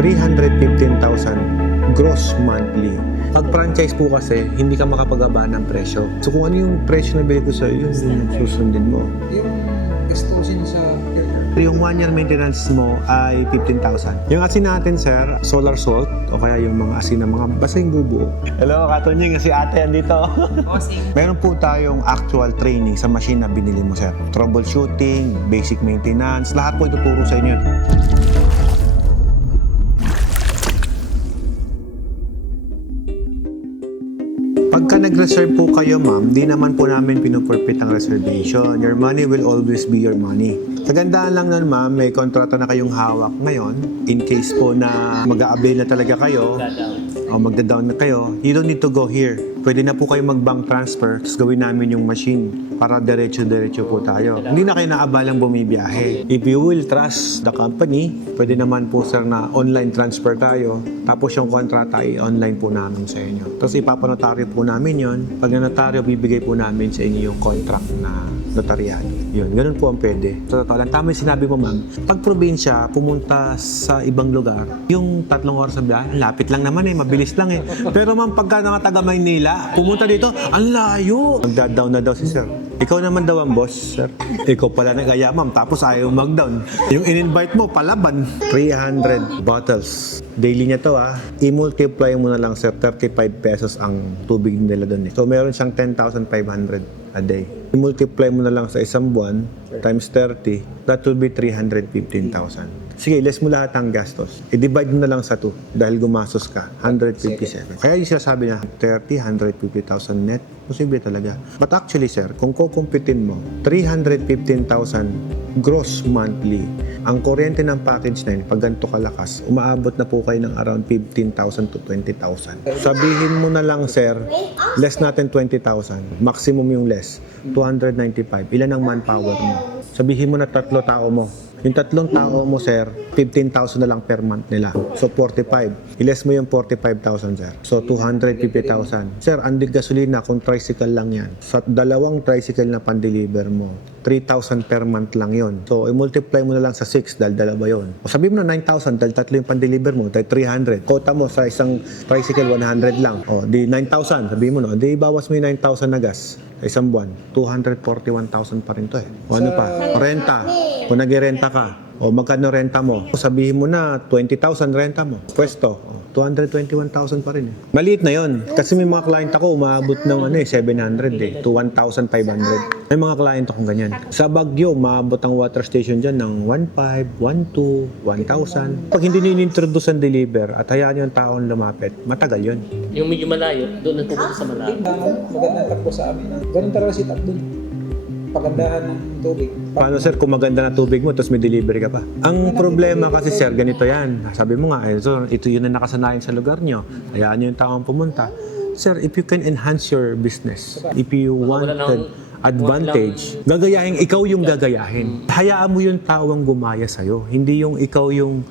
315,000 gross monthly. Pag franchise po kasi, hindi ka makapagabaan ng presyo. So kung ano yung presyo na bili ko sa'yo, yun yung susundin mo. Yung gastusin sa filter. Yung 1 year maintenance mo ay 15,000. Yung asin natin, sir, solar salt, o kaya yung mga asin na mga basta yung bubuo. Hello, Katunying, si ate andito. Meron po tayong actual training sa machine na binili mo, sir. Troubleshooting, basic maintenance, lahat po ituturo sa inyo. Pagka nag-reserve po kayo, ma'am, di naman po namin pinupurpit ang reservation. Your money will always be your money. Kagandaan lang nun, ma'am, may kontrata na kayong hawak ngayon. In case po na mag-a-avail na talaga kayo, o magda-down na kayo, you don't need to go here. Pwede na po kayo mag-bank transfer, tapos gawin namin yung machine para diretso-diretso po tayo. Hindi na kayo naabalang bumibiyahe. If you will trust the company, pwede naman po, sir, na online transfer tayo, tapos yung kontrata ay online po namin sa inyo. Tapos ipapanotaryo po namin yon. Pag na-notaryo, bibigay po namin sa inyo yung contract na notaryado. Yun, ganun po ang pwede. So, totoo lang, tama yung sinabi mo, ma'am. Pag probinsya, pumunta sa ibang lugar, yung 3 oras sa biyahe, lapit lang naman mabilis lang Pero ma'am, pagka nga taga Maynila, pumunta dito, ang layo! Magda-down na daw si sir. Ikaw naman daw ang boss, sir. Ikaw pala nag-aya, ma'am, tapos ayaw mag-down. Yung in-invite mo, palaban. 300 bottles. Daily niya to, I-multiply mo na lang, sir, 35 pesos ang tubig nila doon. So, meron siyang 10,500 a day. I-multiply mo na lang sa isang buwan, times 30, that will be 315,000. Sige, less mo lahat ang gastos. I-divide mo na lang sa 2 dahil gumastos ka. 157. Kaya yung sinasabi niya, 150,000 net. Posible talaga. But actually, sir, kung kukumpitin mo, 315,000 gross monthly. Ang kuryente ng package na yun, pag ganito kalakas, umaabot na po kayo ng around 15,000 to 20,000. Sabihin mo na lang, sir, less natin 20,000. Maximum yung less. 295. Ilan ang manpower mo? Sabihin mo na 3 tao mo. Yung 3 tao mo, sir, 15,000 na lang per month nila. So, 45. I-less mo yung 45,000, sir. So, 250,000. Sir, andi gasolina kung tricycle lang yan. Sa 2 tricycle na pan-deliver mo, 3,000 per month lang yon. So, i-multiply mo na lang sa 6 dahil 2 yun. O sabihin mo na 9,000 dahil 3 yung pan-deliver mo, dahil 300. Kota mo sa isang tricycle, 100 lang. O, di 9,000. Sabihin mo, no? Di bawas mo yung 9,000 na gas. Sa isang buwan, 241,000 pa rin to O ano pa? Renta. Kung nag-renta ka, o magkano renta mo? Sabihin mo na 20,000 renta mo. Pwesto, 221,000 pa rin Maliit na yon. Kasi may mga client ako umaabot ng 700 to 1,500. May mga client akong ganyan. Sa Baguio, umaabot ang water station dyan ng 1,500, 1,200, 1,000. Pag hindi ni-introduce ang deliver at hayaan yung taon lumapit, matagal yon. Yung medyo malayo, doon na pupunta sa malayo. Magandang takbo sa amin. Ganun talaga si takbo. Pagandahan ng tubig. Paano, sir, kung maganda na tubig mo tapos may delivery ka pa? Ang problema kasi, sir, ganito yan. Sabi mo nga, so, ito yun na nakasanayan sa lugar nyo. Hayaan nyo yung taong pumunta. Sir, if you can enhance your business, if you wanted advantage, gagayahin, ikaw yung gagayahin. Hayaan mo yung tao ang gumaya sa'yo. Hindi yung ikaw yung,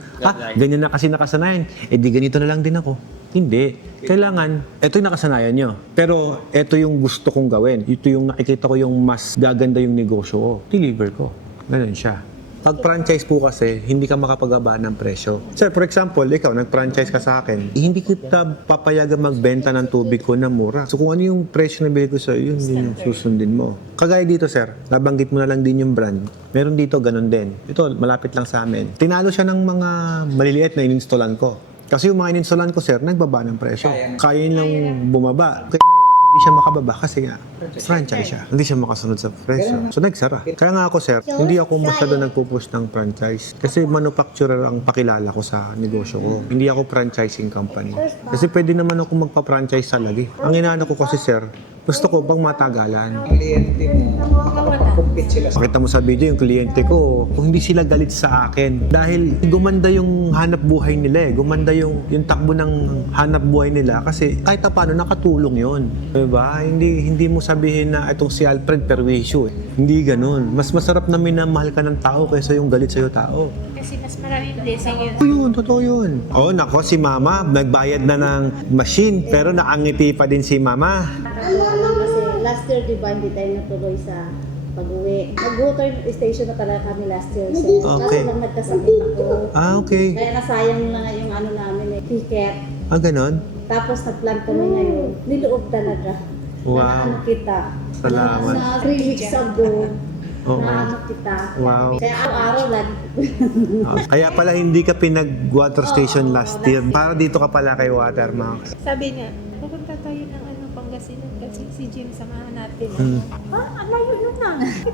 ganyan na kasi nakasanayan. Di ganito na lang din ako. Hindi. Kailangan, ito yung nakasanayan nyo. Pero ito yung gusto kong gawin. Ito yung nakikita ko yung mas gaganda yung negosyo ko. Deliver ko. Ganun siya. Pag franchise po kasi, hindi ka makapagabaan ng presyo. Sir, for example, ikaw, nag-franchise ka sa akin, hindi kita papayagan magbenta ng tubig ko na mura. So kung ano yung presyo na bili ko sa'yo, yun yung susundin mo. Kagaya dito, sir, nabanggit mo na lang din yung brand. Meron dito, ganun din. Ito, malapit lang sa amin. Tinalo siya ng mga maliliit na in-installan ko. Kasi yung mga in-installan ko, sir, nagbaba ng presyo. Kaya lang bumaba. Kaya hindi siya makababa kasi nga franchise siya. Hindi siya makasunod sa presyo. So nagsara. Kaya nga ako, sir, hindi ako masyado nagpupush ng franchise. Kasi manufacturer ang pakilala ko sa negosyo ko. Hindi ako franchising company. Kasi pwede naman ako magpa-franchise talaga. Ang inaano ko kasi, sir, gusto ko bang matagalan. Ang kliyente mo, makapag-compete sila. Pakita mo sa video yung kliyente ko, kung hindi sila galit sa akin. Dahil gumanda yung hanap buhay nila Gumanda yung takbo ng hanap buhay nila kasi kahit paano nakatulong yun. Diba? Hindi mo sabihin na itong si Alfred perwisyo Hindi ganun. Mas masarap na minamahal ka ng tao kaysa yung galit sa'yo tao. Kasi mas maraming blessing Yun, yun. totoo yun. Oh, nako, si Mama, nagbayad na ng machine, pero nakangiti pa din si Mama. Kasi last year, di ba, hindi tayo natuloy sa pag-uwi. Nag-water station na talaga kami last year, sir. Okay. Kaso lang nagkasakit ako. Okay. Kaya nasayang na nga yung ano namin, ticket. Ganon? Tapos nag-plan kami ngayon. Niloob talaga. Wow. Na ano kita. Salamat. Sa 3 weeks ago. Oo. Na ano kita. Wow. Kaya araw-araw lagi. Kaya pala hindi ka pinag-water station last year. Para dito ka pala kay Watermax. Sabi niya, pupunta tayo ng Pangasinan kasi si Jim samahan natin. Layo yun na.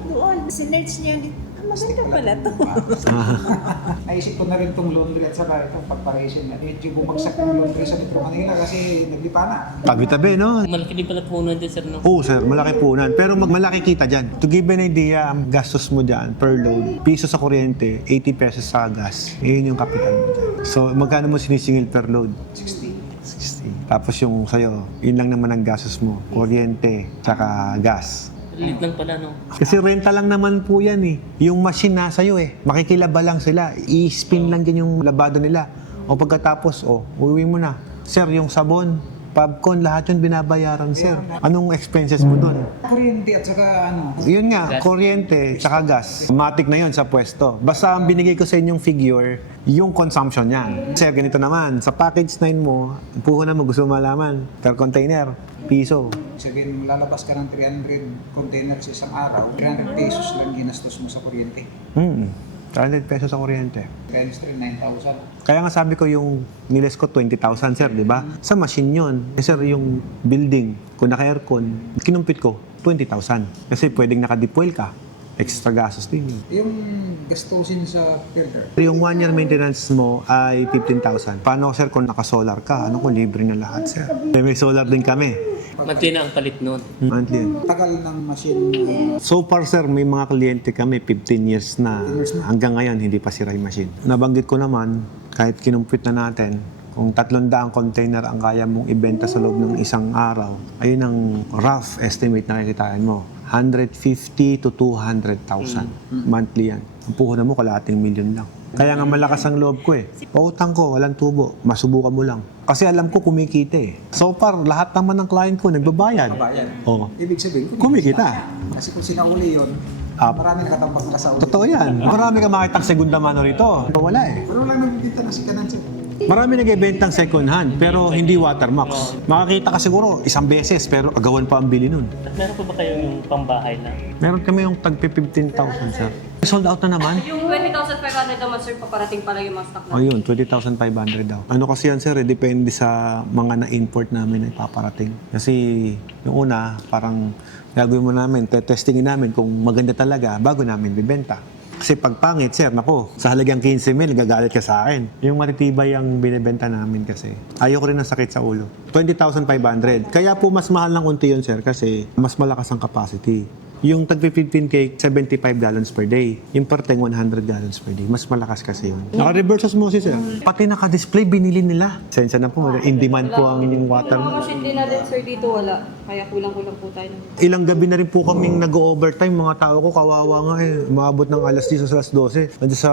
Doon. Sinerch niya ulit. Maganda pala to. Naisip ko na rin itong laundry at saka itong pagparation na. Medyo bumagsak yung laundry sa Metro Manila kasi naglipa na. Tabi-tabi, no? Malaki din pala po dyan, sir, no? Oo, sir. Malaki punan. Pero malaki kita dyan. To give an idea, ang gastos mo dyan per load, piso sa kuryente, 80 pesos sa gas. Yun yung kapital mo dyan. So, magkano mo sinisingil per load? 60. 60. Tapos yung sa'yo, yun lang naman ang gastos mo. Kuryente, tsaka gas. Lit lang pala, no? Kasi renta lang naman po yan eh. Yung machine nasa iyo eh. Makikilaba lang sila. I-spin lang din yung labado nila. O pagkatapos, uwi mo na. Sir, yung sabon, popcorn, lahat yun binabayaran, sir. Anong expenses mo doon? Kuryente at saka ano. Yun nga, kuryente, tsaka gas. Matik na yun sa pwesto. Basta ang binigay ko sa inyong figure, yung consumption niyan. Sir, ganito naman, sa package 9 mo, puhunan mo, gusto mo malaman, per container, piso. Sabihin, lalabas ka ng 300 containers sa isang araw, 300 pesos lang ginastos mo sa kuryente. 300 pesos sa kuryente. Kaya gusto rin 9,000. Kaya nga sabi ko yung niles ko 20,000, sir, di ba? Sa machine yun. Sir, yung building, kung naka-aircon, kinumpit ko 20,000. Kasi pwedeng naka-deploy ka. Extra gastos din yun. Yung gastusin sa filter, Yung 1 year maintenance mo ay 15,000. Paano, sir, kung naka-solar ka? Ano kung libre na lahat, sir? May solar din kami. Magkina ang palit nun. Monthly. tagal ng machine. So far, sir, may mga kliyente kami 15 years na. Hanggang ngayon, hindi pa sira yung machine. Nabanggit ko naman, kahit kinumpit na natin, kung 300 container ang kaya mong ibenta sa loob ng isang araw, ayun ang rough estimate na kikitain mo. 150 to 200,000 monthly yan. Ang puhunan mo, kalahating milyon lang. Kaya nga malakas ang loob ko eh. Pautang ko, walang tubo. Masubukan mo lang. Kasi alam ko kumikita eh. So far, lahat naman ng client ko nagbabayad. Kabayan. Oo. Ibig sabihin, Kumikita. Kasi kung sinauli yun, marami nakatambak na sa uli. Totoo yan. Marami ka makitang segunda mano rito. Wala eh. Pero lang nagbibinta ng sikanan siya. Marami nag-ibentang second hand, pero hindi Watermax. Makakita ka siguro isang beses, pero agawan pa ang bili nun. At meron po ba kayo yung pambahay na? Meron kami yung tagpi 15,000, sir. Sold out na naman. Yung 20,500 naman, sir, paparating pala yung mga stock O natin. yun, 20,500 daw. Ano kasi yan, sir, depende sa mga na-import namin na ipaparating. Kasi yung una, parang gagawin mo namin, testingin namin kung maganda talaga bago namin bibenta. Kasi pag pangit, sir, nako, sa halagang 15,000, gagalit ka sa akin. Yung matitibay ang binibenta namin kasi. Ayoko rin ng sakit sa ulo. 20,500. Kaya po mas mahal ng unti yun, sir, kasi mas malakas ang capacity. Yung tagpi 15K, 75 gallons per day. Yung parteng 100 gallons per day. Mas malakas kasi yun. Naka-reverse osmosis, sir. Pati naka-display, binili nila. Sensya na po, in demand po ang water. Yung mga machine din natin, sir, dito wala. Kaya kulang-kulang po tayo. Ilang gabi na rin po kaming nag-overtime. Mga tao ko, kawawa nga eh. Maabot ng alas 10 sa alas 12. Nandiyan sa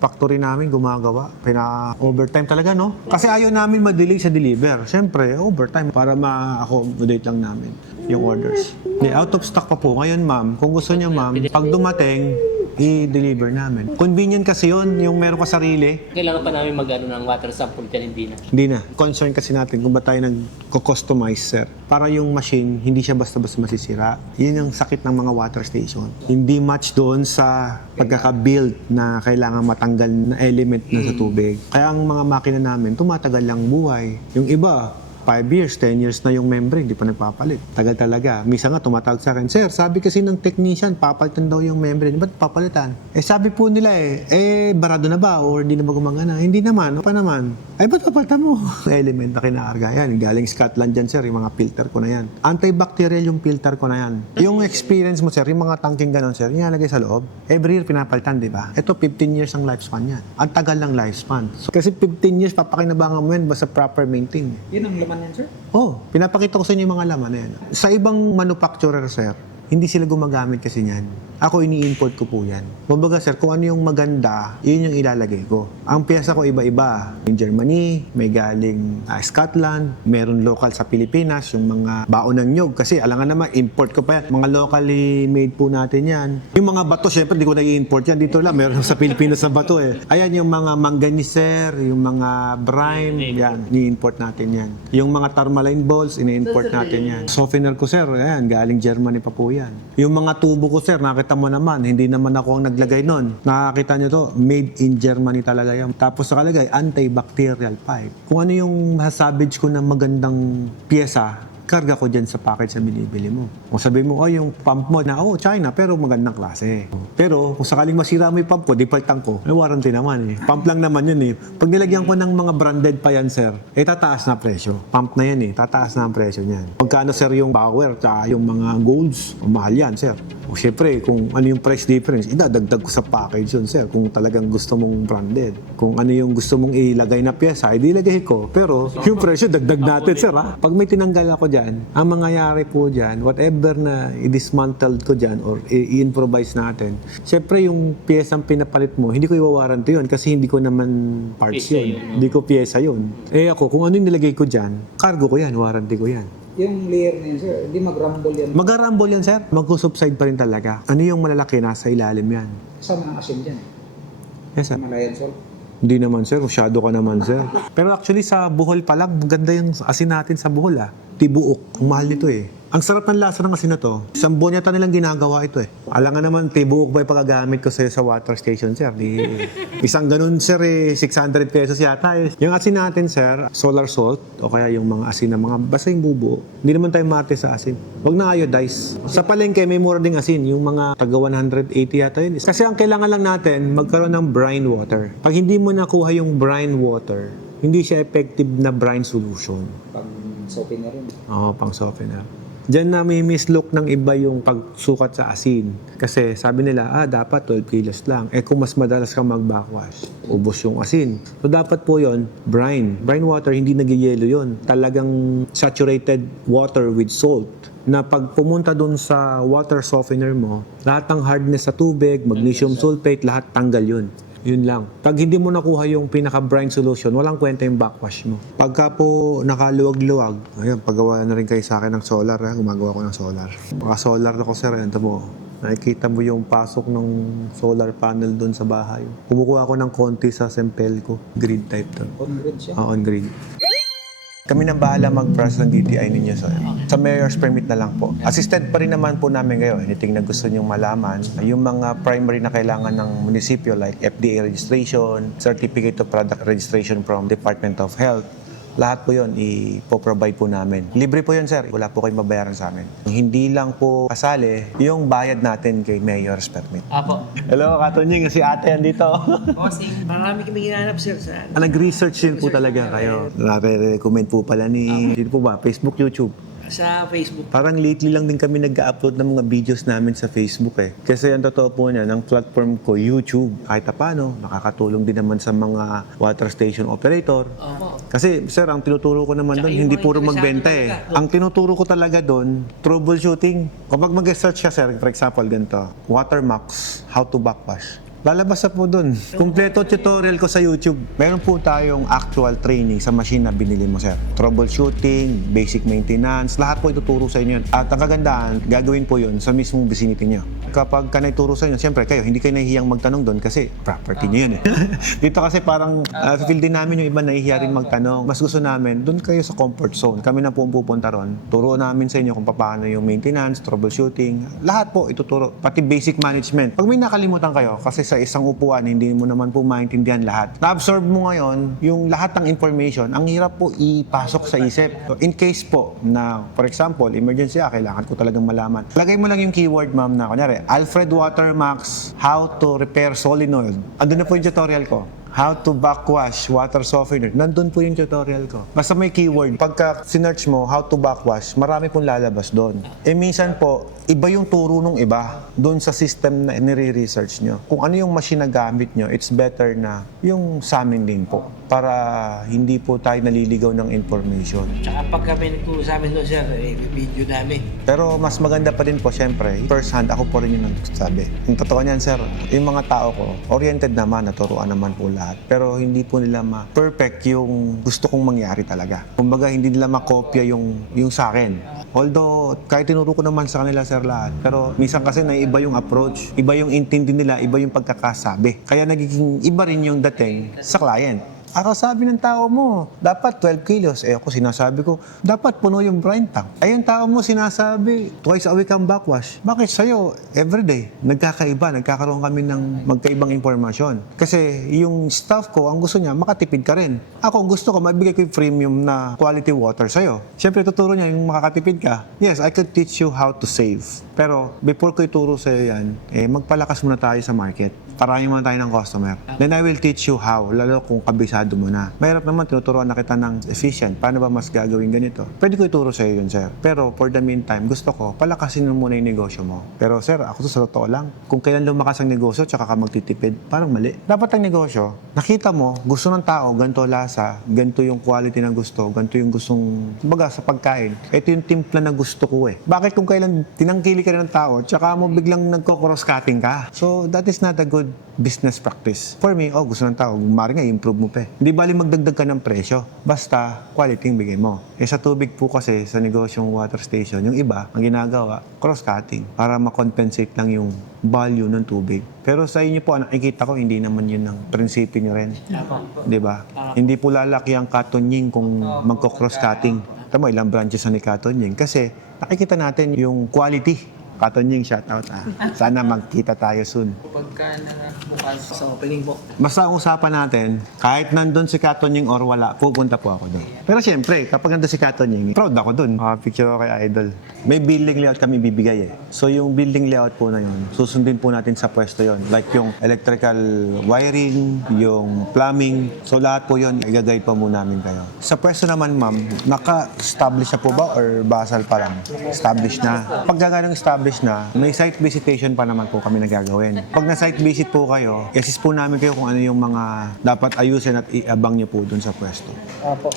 factory namin, gumagawa. Pina-overtime talaga, no? Kasi ayaw namin ma-delay sa deliver. Siyempre, overtime para ma-accommodate lang namin yung orders. Out of stock pa po. Ngayon, ma'am, kung gusto niya, ma'am, pag dumating, i-deliver namin. Convenient kasi yun, yung meron ka sarili. Kailangan pa namin mag-ano ng water sample dyan, hindi na. Hindi na. Concern kasi natin kung ba tayo nag-customize, sir. Para yung machine, hindi siya basta-basta masisira. Yun yung sakit ng mga water station. Hindi match doon sa pagkaka-build na kailangan matanggal na element na sa tubig. Kaya ang mga makina namin, tumatagal lang buhay. Yung iba, 5 years, 10 years na yung membrane, hindi pa nagpapalit. Tagal talaga. Misa nga tumatawag sa akin, sir, sabi kasi ng technician, papalitan daw yung membrane. Ba't papalitan? Sabi po nila barado na ba? Or hindi na ba gumagana? Hindi naman. Pa naman? Ba't papalitan mo? Element na kinakarga. Yan, galing Scotland dyan, sir, yung mga filter ko na yan. Antibacterial yung filter ko na yan. Yung experience mo, sir, yung mga tangking ganon, sir, nilalagay sa loob. Every year pinapalitan, di ba? Ito, 15 years ang lifespan yan. Ang tagal ng lifespan. So, kasi 15 years, papakinabangan mo yan basta proper maintain. Yun ang laman yan, sir. Pinapakita ko sa inyo yung mga laman na yan. Sa ibang manufacturer, sir, hindi sila gumagamit kasi niyan. Ako ini-import ko po yan. Kumbaga sir, kung ano yung maganda, yun yung ilalagay ko. Ang pyesa ko iba-iba. Yung Germany, may galing Scotland, meron local sa Pilipinas, yung mga baon ng nyog. Kasi alam nga naman, import ko pa yan. Mga locally made po natin yan. Yung mga bato, syempre, di ko nag-i-import yan. Dito lang, meron sa Pilipinas na bato eh. Ayan, yung mga manganiser, yung mga brine, yan, ni-import natin yan. Yung mga tourmaline balls, ini-import natin yan. Softener ko, sir, ayan, galing Germany pa po yan. Yung mga tubo ko, sir, nakita mo naman, hindi naman ako ang naglagay nun. Nakakita nyo to, made in Germany talaga yan. Tapos nakalagay, antibacterial pipe. Kung ano yung masabage ko na magandang pyesa, karga ko dyan sa package na binibili mo. Kung sabihin mo, oh, yung pump mo na, oh, China, pero magandang klase. Pero kung sakaling masira mo yung pump ko, defaultan ko, may warranty naman eh. Pump lang naman yun eh. Pag nilagyan ko ng mga branded pa yan, sir, eh tataas na presyo. Pump na yan eh, tataas na ang presyo niyan. Pagkano, sir, yung power, tsaka yung mga golds, mahal yan, sir. O syempre, kung ano yung price difference, idadagdag ko sa package yun, sir. Kung talagang gusto mong branded. Kung ano yung gusto mong ilagay na pyesa, idilagay ko. Pero yung presyo, dagdag natin, sir, ha? Pag may tinanggal ako dyan, ang mangyayari po dyan, whatever na i-dismantled ko dyan or i-improvise natin, syempre yung pyesang pinapalit mo, hindi ko i-warranty yun kasi hindi ko naman parts Pyesa yun. yun, no? Hindi ko pyesa yun. Eh ako, kung ano yung nilagay ko dyan, cargo ko yan, warranty ko yan. Yung layer na yun, sir, hindi mag-rumble yan. Mag-rumble yan, sir. Mag-subside pa rin talaga. Ano yung malalaki, nasa ilalim yan. Kasama ng asin dyan. Yes, sir. Malayan salt. Hindi naman, sir. Masyado ka naman, sir. Pero actually, sa Bohol pa lang, maganda yung asin natin sa Bohol, ah. Tibuok. Ang mahal nito, eh. Ang sarap ng lasa ng asin na to. Isang buwan yata nilang ginagawa ito, eh. Alam nga naman, tibuok ba yung pagkagamit ko sa'yo sa water station, sir? Isang ganun, sir, eh, 600 pesos yata, eh. Yung asin natin, sir, solar salt, o kaya yung mga asin na mga basta yung bubuo. Hindi naman tayo mate sa asin. Huwag na iodize. Sa palengke, may mura ding asin. Yung mga taga 180 yata yun. Kasi ang kailangan lang natin, magkaroon ng brine water. Pag hindi mo nakuha yung brine water, hindi siya effective na brine solution. Pag softener rin. Oo, pang softener. Diyan na may mislook ng iba yung pagsukat sa asin. Kasi sabi nila, dapat 12 kilos lang. Eh kung mas madalas kang mag-backwash, ubos yung asin. So dapat po yon brine. Brine water, hindi nagyayelo yon. Talagang saturated water with salt. Na pag pumunta dun sa water softener mo, lahat ng hardness sa tubig, magnesium sulfate, lahat tanggal yun. Yun lang. Pag hindi mo nakuha yung pinaka-brine solution, walang kwenta yung backwash mo. Pagka po nakaluwag-luwag, ayun, paggawa na rin kayo sa akin ng solar, gumagawa ko ng solar. Solar ako, sir, ito mo. Nakikita mo yung pasok ng solar panel doon sa bahay. Kumukuha ako ng konti sa Sempelco. Grid type to. On-grid siya. On-grid. Kami na bahala mag-process ng DTI ninyo sa mayor's permit na lang po. Assisted pa rin naman po namin kayo. Anything na gusto nyong malaman. Yung mga primary na kailangan ng munisipyo like FDA registration, Certificate of Product Registration from Department of Health, lahat po yun, ipoprovide po namin. Libre po yun, sir. Wala po kayong babayaran sa amin. Hindi lang po kasali yung bayad natin kay Mayor's Permit. Apo. Hello, Katunying. Si ate andito. Bossing, marami kami hinahanap sir sa Nag-research din po talaga kayo. Nare-recommend po pala ni, dito po ba, Facebook, YouTube. sa Facebook. Parang lately lang din kami nag-upload ng mga videos namin sa Facebook eh. Kasi ang totoo po niya, ang platform ko, YouTube. Kahit paano, nakakatulong din naman sa mga water station operator. Opo. Kasi sir, ang tinuturo ko naman doon, hindi puro magbenta eh. Ang tinuturo ko talaga doon, troubleshooting. Kapag mag-search ka sir, for example, ganito, Watermax, how to backwash. Lalabas na po doon. Kumpleto tutorial ko sa YouTube. Meron po tayong actual training sa machine na binili mo, sir. Troubleshooting, basic maintenance, lahat po ituturo sa inyo. At ang kagandahan, gagawin po yun sa mismong vicinity nyo. Kapag ka naituro sa inyo, siyempre kayo, hindi kayo nahihiyang magtanong doon kasi property nyo yun eh. Dito kasi parang feel din namin yung iba nahihiya rin magtanong. Mas gusto namin, doon kayo sa comfort zone. Kami na po ang pupunta ron. Turo namin sa inyo kung paano yung maintenance, troubleshooting. Lahat po ituturo. Pati basic management. Pag may nakalimutan kayo, kasi sa isang upuan, hindi mo naman po maintindihan lahat. Na-absorb mo ngayon, yung lahat ng information, ang hirap po ipasok sa isip. So, in case po na, for example, emergency kailangan ko talagang malaman. Lagay mo lang yung keyword, ma'am, na kunyari, Alfred Watermax, how to repair solenoid. Andun na po yung tutorial ko. how to backwash water softener. Nandun po yung tutorial ko. Basta may keyword. Pagka sinearch mo, how to backwash, marami pong lalabas doon. Minsan po, iba yung turo nung iba doon sa system na nire-research nyo. Kung ano yung machine na gamit nyo, it's better na yung sa amin din po. Para hindi po tayo naliligaw ng information. Tsaka pag kami nagkusabi doon, sir, video namin. Pero mas maganda pa din po, syempre, first hand, ako po rin yung nagsasabi. Yung totoo niyan, sir, yung mga tao ko, oriented naman, naturuan naman po lahat. Pero hindi po nila ma-perfect yung gusto kong mangyari talaga. Kumbaga, hindi nila makopya yung sa akin. Although, kahit tinuro ko naman sa kanila, sir, lahat. Pero minsan kasi naiiba yung approach, iba yung intindi nila, iba yung pagkakasabi. Kaya nagiging iba rin yung dating sa client. Ako sabi ng tao mo, dapat 12 kilos. Ako sinasabi ko, dapat puno yung brine tank. Ay, yung tao mo sinasabi, twice a week ang backwash. Bakit sa'yo, everyday? Nagkakaiba, nagkakaroon kami ng magkaibang impormasyon. Kasi yung staff ko, ang gusto niya, makatipid ka rin. Ako, gusto ko, mabigay ko yung premium na quality water sa'yo. Siyempre, tuturo niya yung makakatipid ka. Yes, I could teach you how to save. Pero, before ko ituro sa'yo yan, magpalakas muna tayo sa market. Parahin muna tayo ng customer. Then I will teach you how, lalo kung kabisado mo na. Mahirap naman, tinuturuan na kita ng efficient. Paano ba mas gagawin ganito? Pwede ko ituro sa iyo yun, sir. Pero for the meantime, gusto ko, palakasin mo muna yung negosyo mo. Pero sir, ako to sa totoo lang. Kung kailan lumakas ang negosyo, tsaka ka magtitipid, parang mali. Dapat ang negosyo, nakita mo, gusto ng tao, ganito lasa, ganito yung quality na gusto, ganito yung gustong, kumbaga sa pagkain. Ito yung timpla na gusto ko eh. Bakit kung kailan tinangkili ka rin ng tao, tsaka mo biglang nagko-cross-cutting ka? So that is not a good business practice. For me, gusto ng tao, maaaring nga, improve mo pa eh. Hindi bali magdagdag ka ng presyo. Basta, quality yung bigay mo. Sa tubig po kasi, sa negosyong water station, yung iba, ang ginagawa, cross-cutting para ma-compensate lang yung value ng tubig. Pero sa inyo po, nakikita ko, hindi naman yun ang prinsipyo nyo rin. Di ba? Hindi po lalaki ang Katonying kung magko-cross-cutting. Tama, ilang branches na ni Katonying. Kasi, nakikita natin yung quality. Katonying, shoutout. Sana magkita tayo soon. Pagka bukas sa opening po. Basta ang usapan natin, kahit nandun si Katonying or wala, pupunta po ako doon. Pero siyempre, kapag nandun si Katonying, proud ako doon. Picture ako kay Idol. May building layout kami bibigay eh. So yung building layout po na yun, susundin po natin sa pwesto yon. Like yung electrical wiring, yung plumbing. So lahat po yun, i-guide po muna namin kayo. Sa pwesto naman, ma'am, naka-establish na po ba or basal pa lang? Established na. Pag gaganong established na, may site visitation pa naman po kami nagagawin. Pag na-site visit po kayo, assist po namin kayo kung ano yung mga dapat ayusin at iabang niyo po dun sa pwesto. Opo.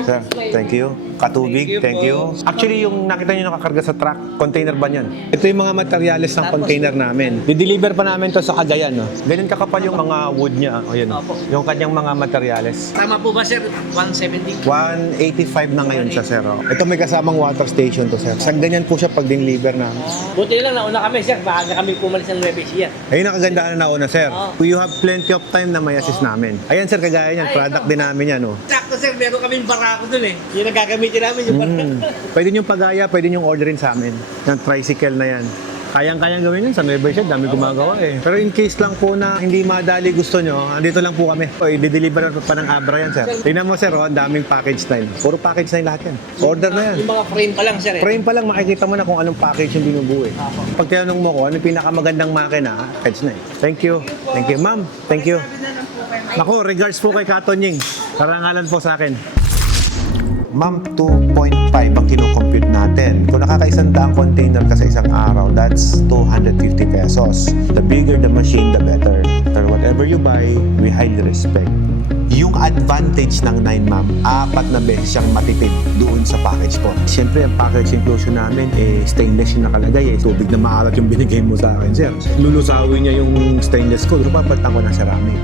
Sir, thank you. Katubig, thank you. Actually, yung nakita nyo nakakarga sa truck, container ba yan? Ito yung mga materyales ng container namin. Di-deliver pa namin to sa Cagayan. No? Ganyan kakapal yung mga wood niya. O yun, yung kanyang mga materyales. Tama po ba, sir? 170? 185 na ngayon siya, sir. Oh. Ito may kasamang water station to, sir. Sa ganyan po siya pag deliver na. Buti lang, nauna kami, sir. Baka kami pumalis ng Nueva Ecija. Ayun ang kagandahan na nauna, sir. You have plenty of time na may assist namin. Ayan, sir, kagaya yan. Product din namin yan. Oh. Sakto, sir. Meron kaming barako dun eh. Yung nagagamitin namin yung barako. Pwede niyong pagaya, pwede niyong orderin sa amin. Yung tricycle na yan. Kayang-kayang gawin yun sa Nueva Ecija, dami gumagawa eh. Pero in case lang po na hindi madali gusto nyo, andito lang po kami. I-deliver pa ng Abra yan, sir. Tingnan mo, sir, ang daming package style. Puro package style lahat yan. Order na yan. Yung mga frame pa lang, sir eh. Frame pa lang, makikita mo na kung anong package yung binubuo eh. Pag tinanong mo ko, anong pinakamagandang makina, package na eh. Thank you. Thank you, ma'am. Thank you. Ako, regards po kay Katonying. Karangalan po sa akin. Ma'am, 2.5 ang kinocompute natin. Kung nakaka-100 container ka sa isang araw, that's 250 pesos. The bigger the machine, the better. Pero whatever you buy, we highly respect. Yung advantage ng 9, ma'am, 4 na beses siyang matipid doon sa package po. Siyempre, ang package inclusion namin, stainless yung nakalagay. Tubig na maalat yung binigay mo sa akin, sir. Lulusawin niya yung stainless ko, pero papalitan ko ng ceramic.